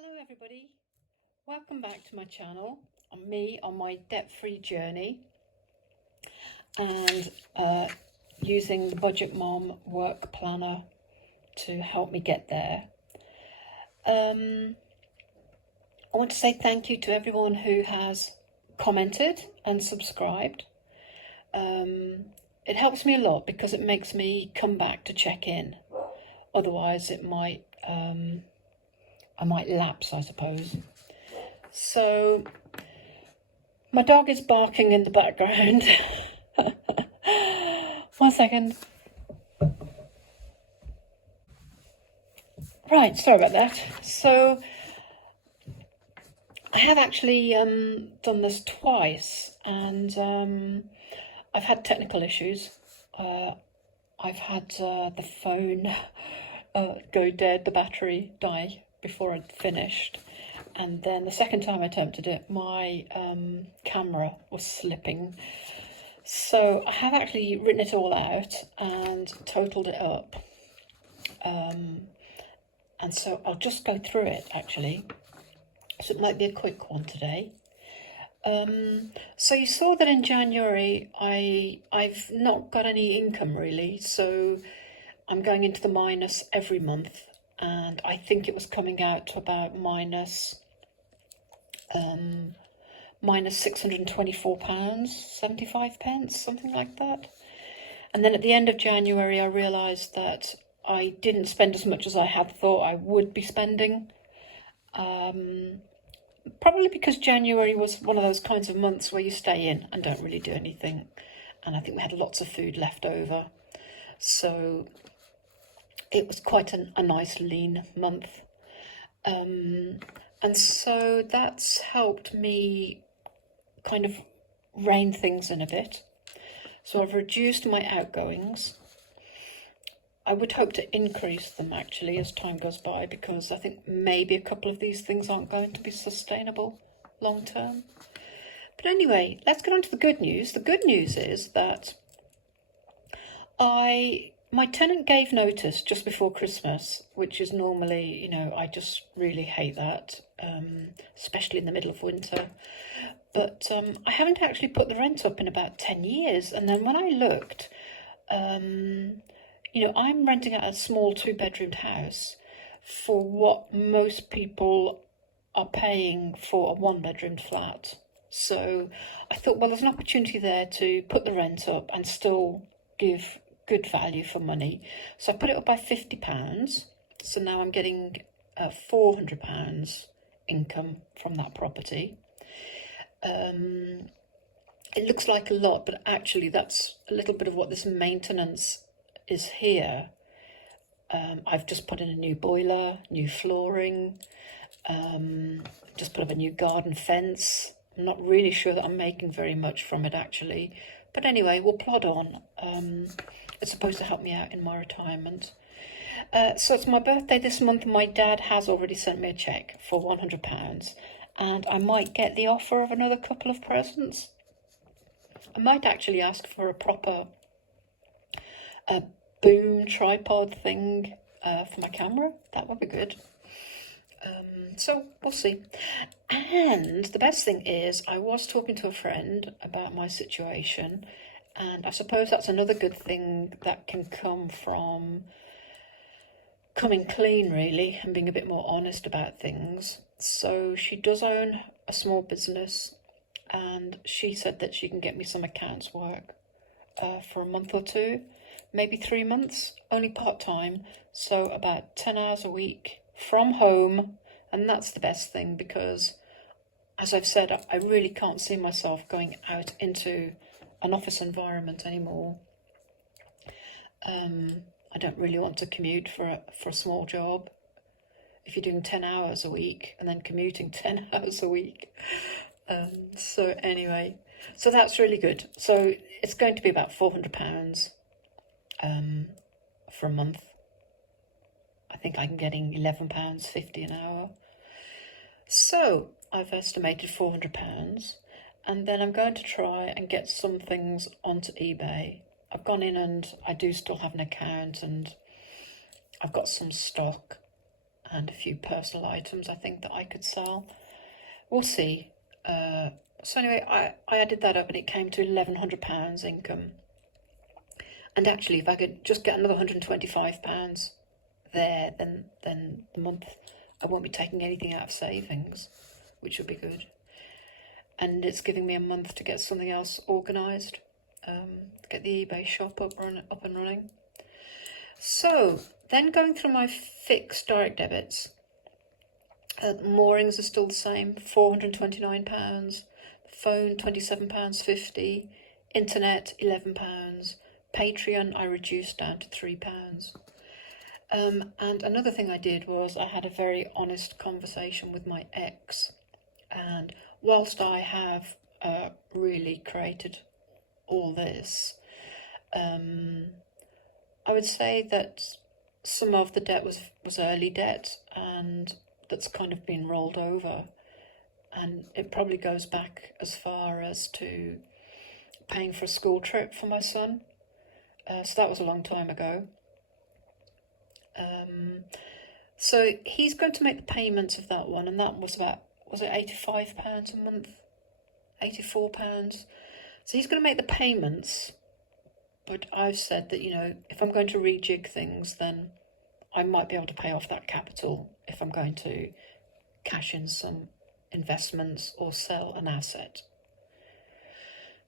Hello everybody, welcome back to my channel, on me on my debt-free journey and using the Budget Mom work planner to help me get there. I want to say thank you to everyone who has commented and subscribed. It helps me a lot because it makes me come back to check in, otherwise it might I might lapse, I suppose. So my dog is barking in the background. One second. Right, sorry about that. So I have actually done this twice, and I've had technical issues. I've had the phone go dead, the battery die before I'd finished. And then the second time I attempted it, my camera was slipping. So I have actually written it all out and totaled it up. And so I'll just go through it actually. So it might be a quick one today. So you saw that in January I've not got any income really, so I'm going into the minus every month, and I think it was coming out to about minus £624, 75 pence, something like that. And then at the end of January I realised that I didn't spend as much as I had thought I would be spending. Probably because January was one of those kinds of months where you stay in and don't really do anything. And I think we had lots of food left over. So it was quite a nice lean month. And so that's helped me kind of rein things in a bit. So I've reduced my outgoings. I would hope to increase them actually as time goes by, because I think maybe a couple of these things aren't going to be sustainable long term. But anyway, let's get on to the good news. The good news is that my tenant gave notice just before Christmas, which is normally, I just really hate that, especially in the middle of winter. But I haven't actually put the rent up in about 10 years. And then when I looked, I'm renting out a small 2-bedroomed house for what most people are paying for a 1-bedroomed flat. So I thought, well, there's an opportunity there to put the rent up and still give good value for money. So I put it up by £50. So now I'm getting £400 income from that property. It looks like a lot, but actually that's a little bit of what this maintenance is here. I've just put in a new boiler, new flooring, just put up a new garden fence. I'm not really sure that I'm making very much from it actually, but anyway, we'll plod on. It's supposed to help me out in my retirement. So it's my birthday this month, and my dad has already sent me a cheque for £100, and I might get the offer of another couple of presents. I might actually ask for a proper boom tripod thing for my camera. That would be good. So we'll see. And the best thing is, I was talking to a friend about my situation, and I suppose that's another good thing that can come from coming clean really and being a bit more honest about things. So she does own a small business, and she said that she can get me some accounts work for a month or two, maybe 3 months, only part-time, so about 10 hours a week from home. And that's the best thing, because as I've said, I really can't see myself going out into an office environment anymore. I don't really want to commute for a small job. If you're doing 10 hours a week and then commuting 10 hours a week. So anyway, so that's really good. So it's going to be about £400 for a month. I think I'm getting £11.50 an hour. So I've estimated £400, and then I'm going to try and get some things onto eBay. I've gone in, and I do still have an account, and I've got some stock, and a few personal items I think that I could sell. We'll see. So anyway, I added that up and it came to £1,100 income. And actually, if I could just get another £125 there, then the month I won't be taking anything out of savings, which would be good. And it's giving me a month to get something else organised, get the eBay shop up and running. So then going through my fixed direct debits, moorings are still the same, £429, the phone £27.50, internet £11, Patreon I reduced down to £3. And another thing I did was I had a very honest conversation with my ex, and whilst I have really created all this, I would say that some of the debt was early debt, and that's kind of been rolled over, and it probably goes back as far as to paying for a school trip for my son. So that was a long time ago. So he's going to make the payments of that one, and that was about, was it £85 a month? £84. So he's going to make the payments, but I've said that, you know, if I'm going to rejig things, then I might be able to pay off that capital if I'm going to cash in some investments or sell an asset,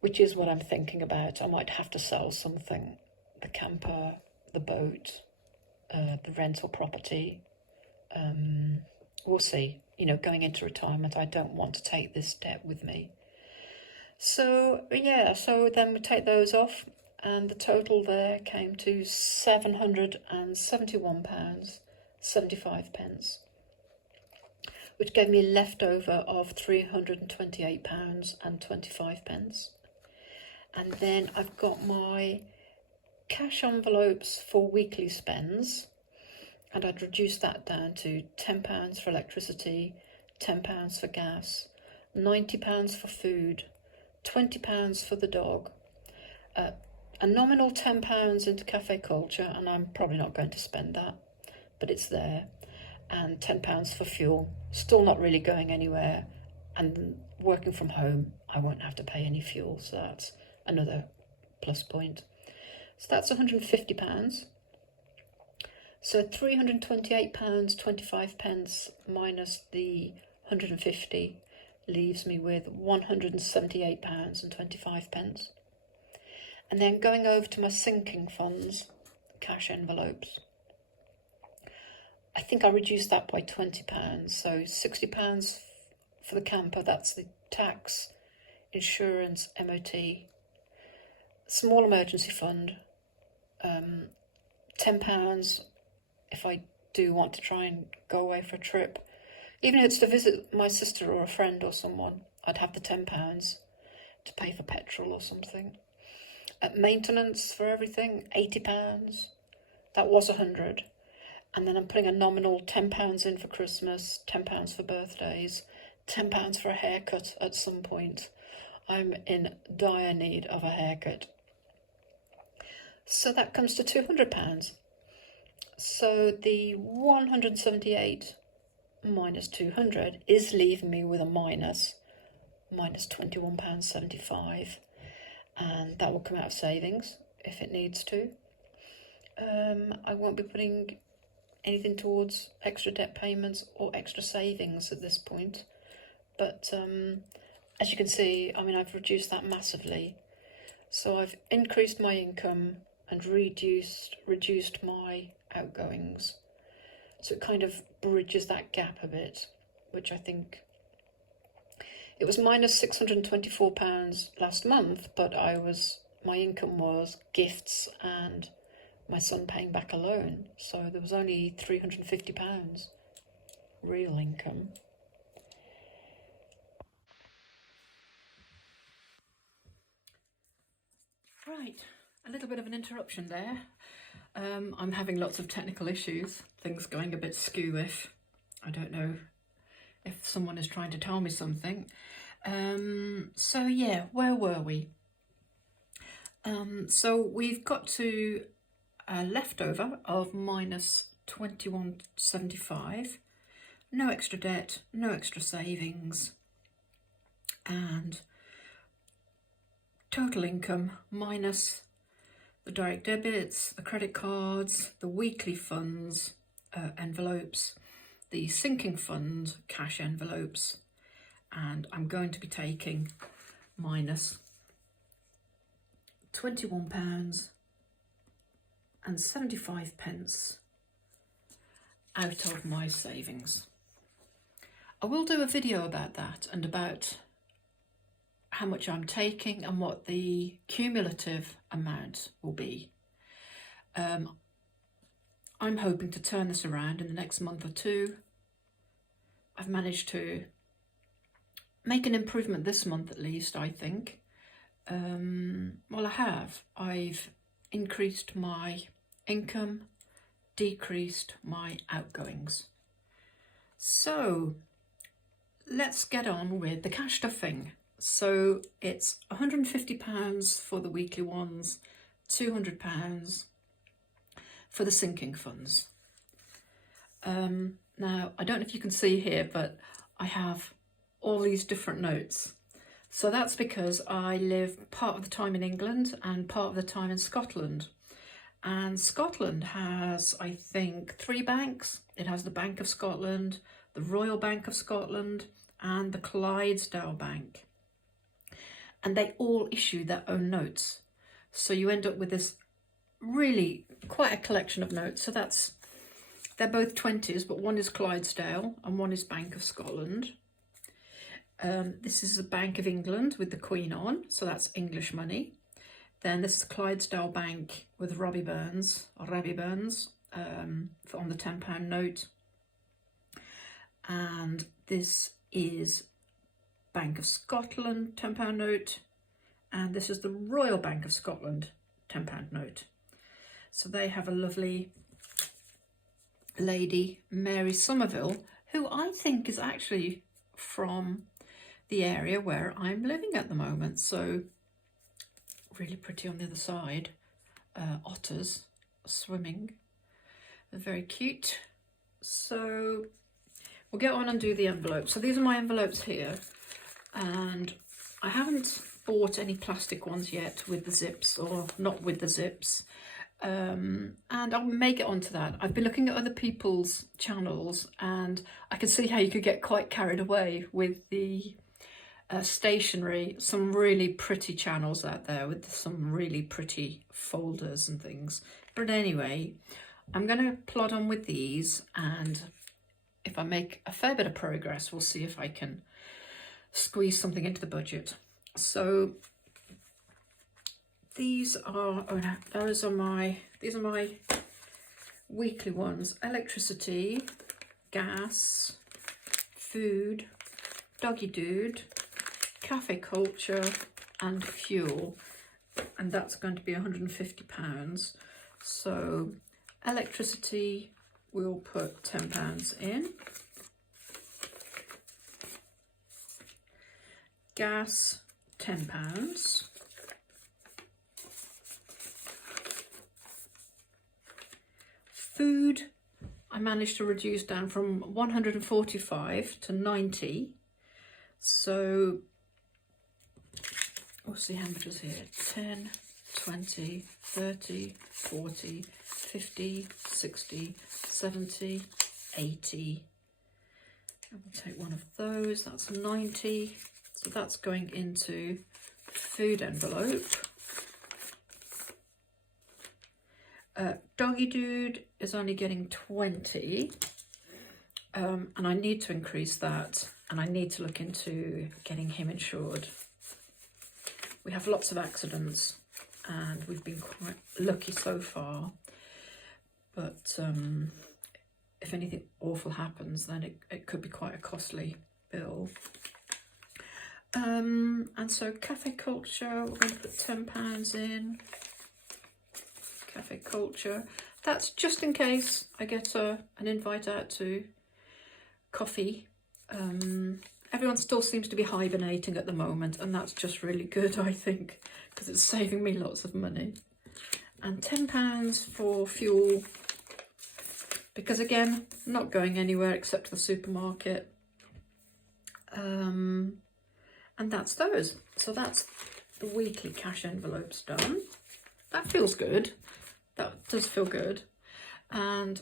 which is what I'm thinking about. I might have to sell something, the camper, the boat, the rental property. We'll see. You know, going into retirement, I don't want to take this debt with me. So yeah, so then we take those off, and the total there came to £771.75, which gave me a leftover of £328.25. And then I've got my cash envelopes for weekly spends, and I'd reduce that down to £10 for electricity, £10 for gas, £90 for food, £20 for the dog, a nominal £10 into cafe culture, and I'm probably not going to spend that, but it's there, and £10 for fuel, still not really going anywhere, and working from home, I won't have to pay any fuel, so that's another plus point. So that's £150. So £328.25 minus the 150 leaves me with £178.25. And then going over to my sinking funds, cash envelopes, I think I reduced that by £20. So £60 for the camper, that's the tax, insurance, MOT, small emergency fund, £10 if I do want to try and go away for a trip. Even if it's to visit my sister or a friend or someone, I'd have the £10 to pay for petrol or something. Maintenance for everything, £80. That was £100. And then I'm putting a nominal £10 in for Christmas, £10 for birthdays, £10 for a haircut at some point. I'm in dire need of a haircut. So that comes to £200. So the 178 minus 200 is leaving me with a minus £21.75, and that will come out of savings if it needs to. I won't be putting anything towards extra debt payments or extra savings at this point, but as you can see, I mean, I've reduced that massively. So I've increased my income and reduced my outgoings. So it kind of bridges that gap a bit, which I think, it was minus £624 last month, but my income was gifts and my son paying back a loan. So there was only £350 real income. Right, a little bit of an interruption there. I'm having lots of technical issues, things going a bit skewish. I don't know if someone is trying to tell me something. So yeah, where were we? So we've got to a leftover of minus £21.75. No extra debt, no extra savings, and total income minus the direct debits, the credit cards, the weekly funds envelopes, the sinking fund cash envelopes, and I'm going to be taking minus £21.75 out of my savings. I will do a video about that and about how much I'm taking and what the cumulative amount will be. I'm hoping to turn this around in the next month or two. I've managed to make an improvement this month at least, I think. Well, I have. I've increased my income, decreased my outgoings. So let's get on with the cash stuffing. So it's £150 for the weekly ones, £200 for the sinking funds. Now, I don't know if you can see here, but I have all these different notes. So that's because I live part of the time in England and part of the time in Scotland. And Scotland has, I think, 3 banks. It has the Bank of Scotland, the Royal Bank of Scotland, and the Clydesdale Bank. And they all issue their own notes. So you end up with this really quite a collection of notes. So they're both 20s, but one is Clydesdale and one is Bank of Scotland. This is the Bank of England with the Queen on, so that's English money. Then this is the Clydesdale Bank with Robbie Burns on the £10 note. And this is Bank of Scotland £10 note, and this is the Royal Bank of Scotland £10 note. So they have a lovely lady, Mary Somerville, who I think is actually from the area where I'm living at the moment. So really pretty on the other side. Otters swimming. They're very cute. So we'll get on and do the envelopes. So these are my envelopes here. And I haven't bought any plastic ones yet with the zips, or not with the zips. And I'll make it onto that. I've been looking at other people's channels and I can see how you could get quite carried away with the stationery. Some really pretty channels out there with some really pretty folders and things. But anyway, I'm going to plod on with these, and if I make a fair bit of progress, we'll see if I can squeeze something into the budget. So these are these are my weekly ones: electricity, gas, food, doggy dude, cafe culture, and fuel, and that's going to be £150. So electricity, we'll put £10 in. Gas, £10. Food, I managed to reduce down from 145 to 90. So we'll see how much is here. 10, 20, 30, 40, 50, 60, 70, 80. And we'll take one of those, that's 90. So that's going into food envelope. Doggy dude is only getting 20, and I need to increase that, and I need to look into getting him insured. We have lots of accidents and we've been quite lucky so far, but if anything awful happens, then it could be quite a costly bill. And so cafe culture, we're going to put £10 in. Cafe culture, that's just in case I get an invite out to coffee. Everyone still seems to be hibernating at the moment, and that's just really good, I think, because it's saving me lots of money. And £10 for fuel because again, I'm not going anywhere except to the supermarket. And that's those. So that's the weekly cash envelopes done. That feels good. That does feel good. And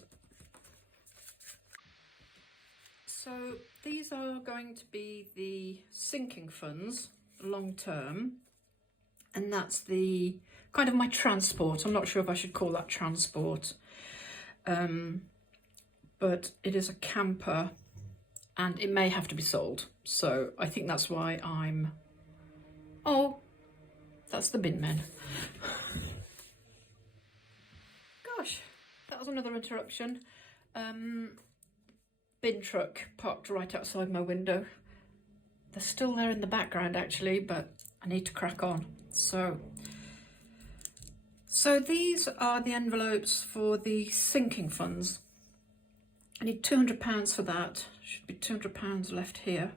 so these are going to be the sinking funds long term. And that's the kind of my transport. I'm not sure if I should call that transport. But it is a camper and it may have to be sold. So I think that's why I'm... Oh, that's the bin men. Gosh, that was another interruption. Bin truck parked right outside my window. They're still there in the background actually, but I need to crack on. So these are the envelopes for the sinking funds. I need £200 for that. Should be £200 left here.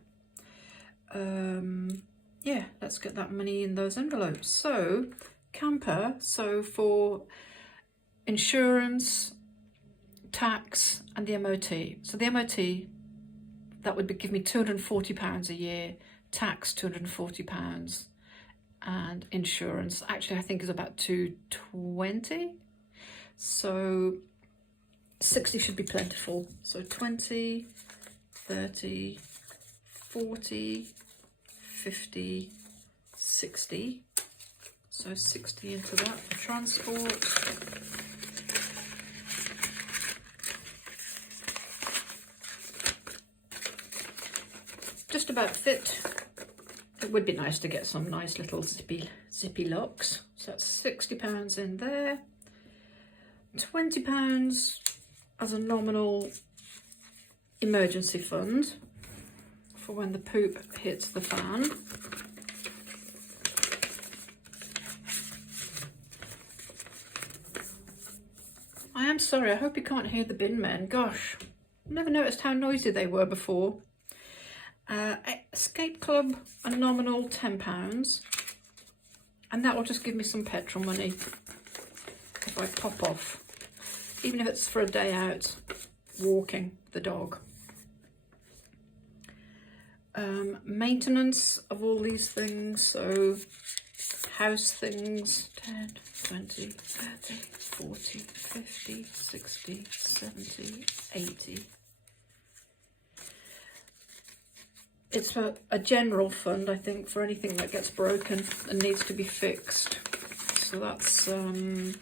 Yeah, let's get that money in those envelopes. So camper, so for insurance, tax and the MOT. So the MOT, that would give me £240 a year, tax £240, and insurance actually I think is about £220. So 60 should be plentiful. So 20, 30, 40, 50, 60. So 60 into that for transport. Just about fit. It would be nice to get some nice little zippy locks. So that's £60 in there. £20 as a nominal emergency fund for when the poop hits the fan. I am sorry, I hope you can't hear the bin men. Gosh, never noticed how noisy they were before. Escape Club, a nominal £10, and that will just give me some petrol money if I pop off, even if it's for a day out walking the dog. Maintenance of all these things, so house things, 10, 20, 30, 40, 50, 60, 70, 80. It's a general fund, I think, for anything that gets broken and needs to be fixed. So that's that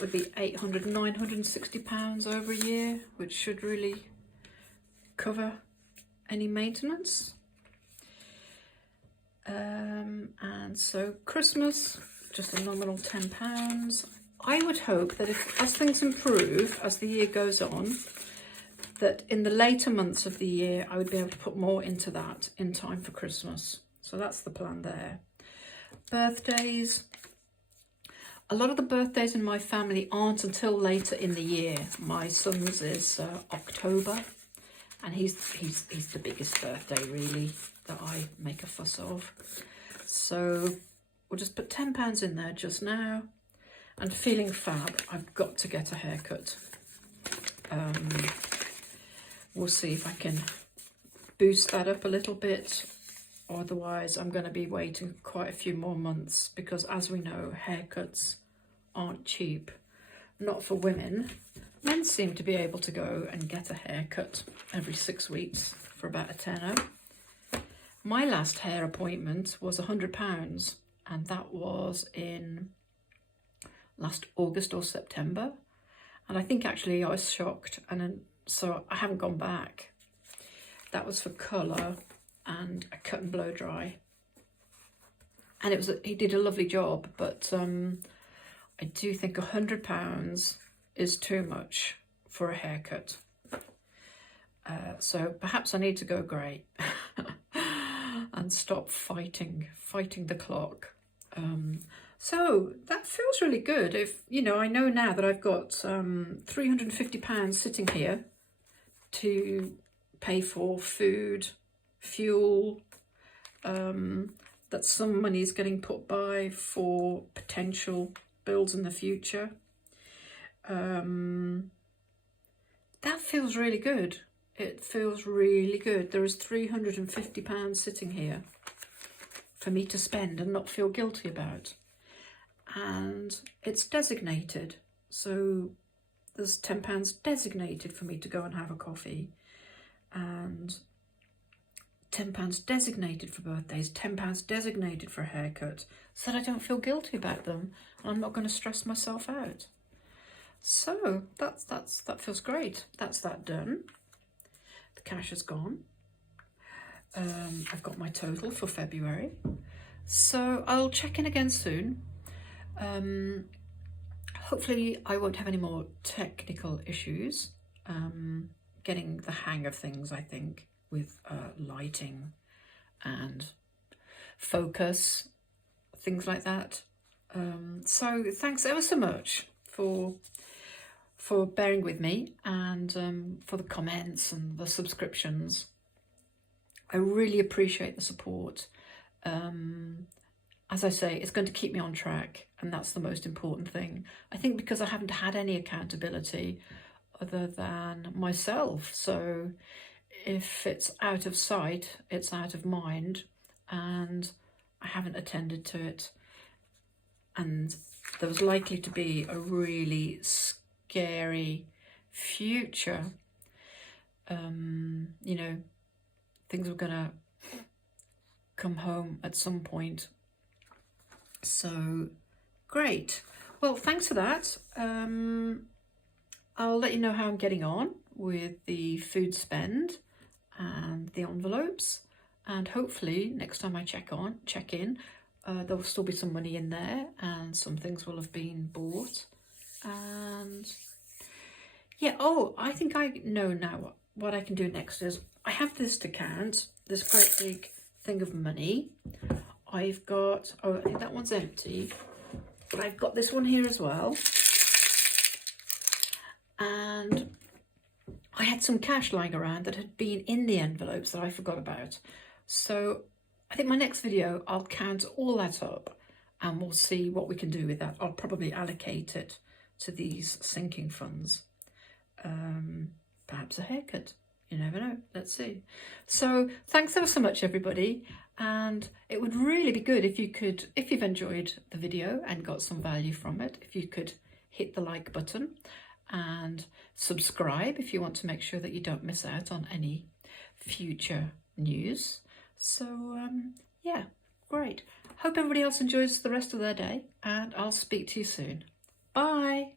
would be £800, £960 over a year, which should really cover any maintenance. And so Christmas, just a nominal £10. I would hope that as things improve, as the year goes on, that in the later months of the year, I would be able to put more into that in time for Christmas. So that's the plan there. Birthdays. A lot of the birthdays in my family aren't until later in the year. My son's is October, and he's the biggest birthday really that I make a fuss of. So we'll just put £10 in there just now. And feeling fab, I've got to get a haircut. We'll see if I can boost that up a little bit. Otherwise, I'm going to be waiting quite a few more months because, as we know, haircuts aren't cheap. Not for women. Men seem to be able to go and get a haircut every 6 weeks for about a tenner. My last hair appointment was £100, and that was in last August or September. And I think actually I was shocked, and so I haven't gone back. That was for colour and a cut and blow dry, and he did a lovely job, but I do think £100 is too much for a haircut. So perhaps I need to go grey and stop fighting the clock. So that feels really good. If I know now that I've got £350 sitting here to pay for food, fuel, that some money is getting put by for potential bills in the future. That feels really good. It feels really good. There is £350 sitting here for me to spend and not feel guilty about. And it's designated. So there's £10 designated for me to go and have a coffee. And £10 designated for birthdays, £10 designated for a haircut, so that I don't feel guilty about them and I'm not going to stress myself out. So that feels great. That's that done. The cash is gone. I've got my total for February. So I'll check in again soon. Hopefully I won't have any more technical issues. Getting the hang of things, I think, with lighting and focus, things like that. So thanks ever so much for bearing with me, and for the comments and the subscriptions. I really appreciate the support. As I say, it's going to keep me on track, and that's the most important thing. I think because I haven't had any accountability other than myself. So if it's out of sight, it's out of mind, and I haven't attended to it. And there was likely to be a really scary future. You know, things were gonna come home at some point. So great. Well, thanks for that. I'll let you know how I'm getting on with the food spend and the envelopes, and hopefully next time I check in, there'll still be some money in there and some things will have been bought. And yeah, oh, I think I know now what I can do next is I have this to count, this great big thing of money. I've got, oh, I think that one's empty, but I've got this one here as well. And I had some cash lying around that had been in the envelopes that I forgot about. So I think my next video, I'll count all that up and we'll see what we can do with that. I'll probably allocate it to these sinking funds. Perhaps a haircut. You never know. Let's see. So thanks ever so much, everybody. And it would really be good if you could, if you've enjoyed the video and got some value from it, if you could hit the like button and subscribe if you want to make sure that you don't miss out on any future news. So yeah, great. Hope everybody else enjoys the rest of their day, and I'll speak to you soon. Bye.